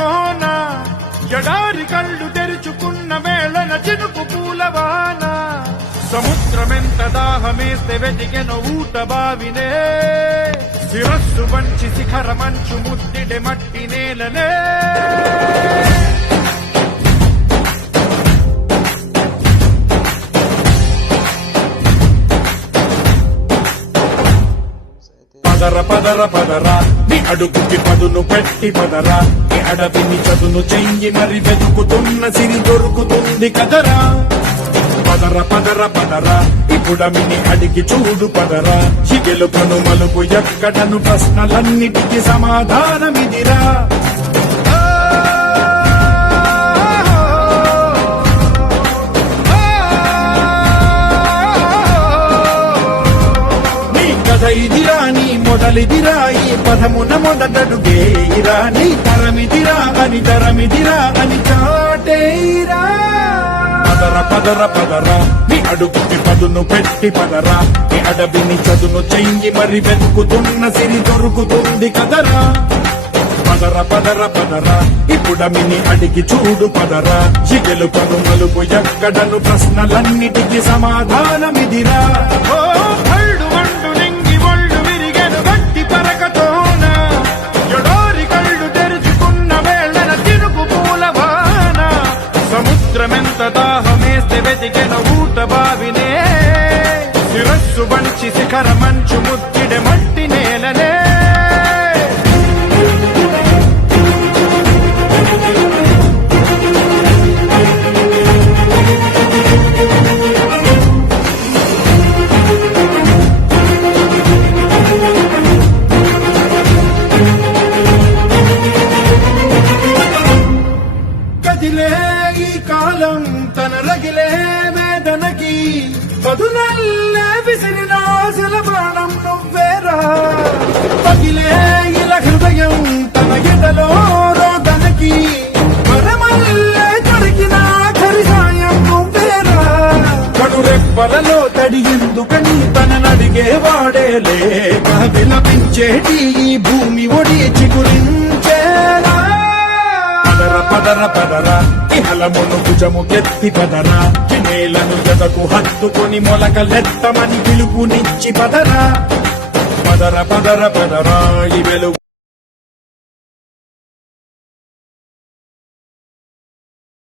పరకతోన ఎడారి కళ్ళు తెరుచుకున్న వేళన చినుకు పూలవాన సముద్రమెంత దాహమేస్తే వెతికెన ఊట బావినే శిరస్సు వంచి శిఖర మంచు ముద్దిడే మట్టి నేలనే పదర పదర పదరా నీ అడుగుకి పదును పెట్టి పదరా నీ అడవిని చదును చెయ్యి మరి వెతుకుతున్న సిరి దొరుకుతుంది కదరా పదర పదర పదరా ఇప్పుడమిని అడిగి చూడు పదరా గెలుపను మలుపు ఎక్కడను ప్రశ్నలన్నిటికీ సమాధానమిదిరా ఇదిరా నీ మొదలిదిరా ఈ పదమున మొదటడుగేరా నీ తరమిదిరా అని చాటేరా పదర పదర పదరా నీ అడుగుకి పదును పెట్టి పదరా నీ అడవిని చదును చెయ్యి మరి వెతుకుతున్న సిరి దొరుకుతుంది కదరా పదర పదర పదరా ఇప్పుడమిని అడిగి చూడు పదరా గెలుపను మలుపు ఎక్కడను ప్రశ్నలన్నిటికీ సమాధానమిదిరా సముద్రమెంత దాహమేస్తే వెతికెన ఊట బావినే శిరస్సు వంచి శిఖర మంచు ముద్దిడే మట్టి నేలనే కదిలే ఈ కాలం తన రగిలే వేదనకి బదులల్లే విసిరిన ఆశల బాణం నువ్వేరా పగిలే ఇలా హృదయం తన ఎదలో రోదనకి మరమల్లే దొరికిన ఆఖరి సాయం నువ్వేరా కడురెప్పలలో తడి ఎందుకని తననడిగే వాడేలే విలపించేటి ఈ భూమి ఒడి చిగురించేలా పదర పదరా ఇహలమును భుజము కెత్తి పదరా నేలను జతకు హత్తుకొని మొలకలెత్తమని పిలుపునిచ్చి పదరా పదర పదర పదరా ఈ వెలుగు